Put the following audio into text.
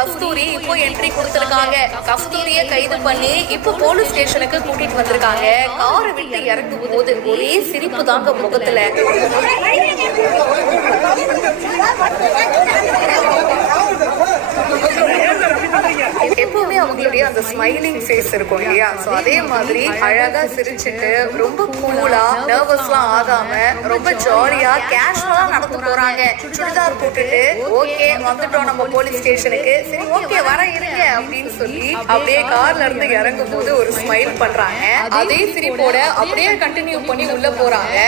கஸ்தூரி இப்போ என்ட்ரி கொடுத்திருக்காங்க. கஸ்தூரிய கைது பண்ணி இப்போ போலீஸ் ஸ்டேஷனுக்கு கூட்டிட்டு வந்திருக்காங்க. காரை விட்டு இறங்கும் போது ஒரே சிரிப்பு தாங்க முகத்துல. எப்பவுமே அவங்களுடைய அந்த ஸ்மைலிங் ஃபேஸ் இருக்கும் இல்லையா, சோ அதே மாதிரி அழகா சிரிச்சுட்டு ரொம்ப கூலா நர்வஸ்லாம் ஆகாம ரொம்ப ஜாலியா கேஷுவலா நடந்து போறாங்க. சுடிதார் போட்டுட்டு ஓகே வந்துட்டோம் நம்ம போலீஸ் ஸ்டேஷனுக்கு, சரி ஓகே வர இருங்க அப்படின்னு சொல்லி அப்படியே கார்ல இருந்து இறங்கும் போது ஒரு ஸ்மைல் பண்றாங்க. அதே சிரிப்போட அப்படியே கண்டினியூ பண்ணி உள்ள போறாங்க.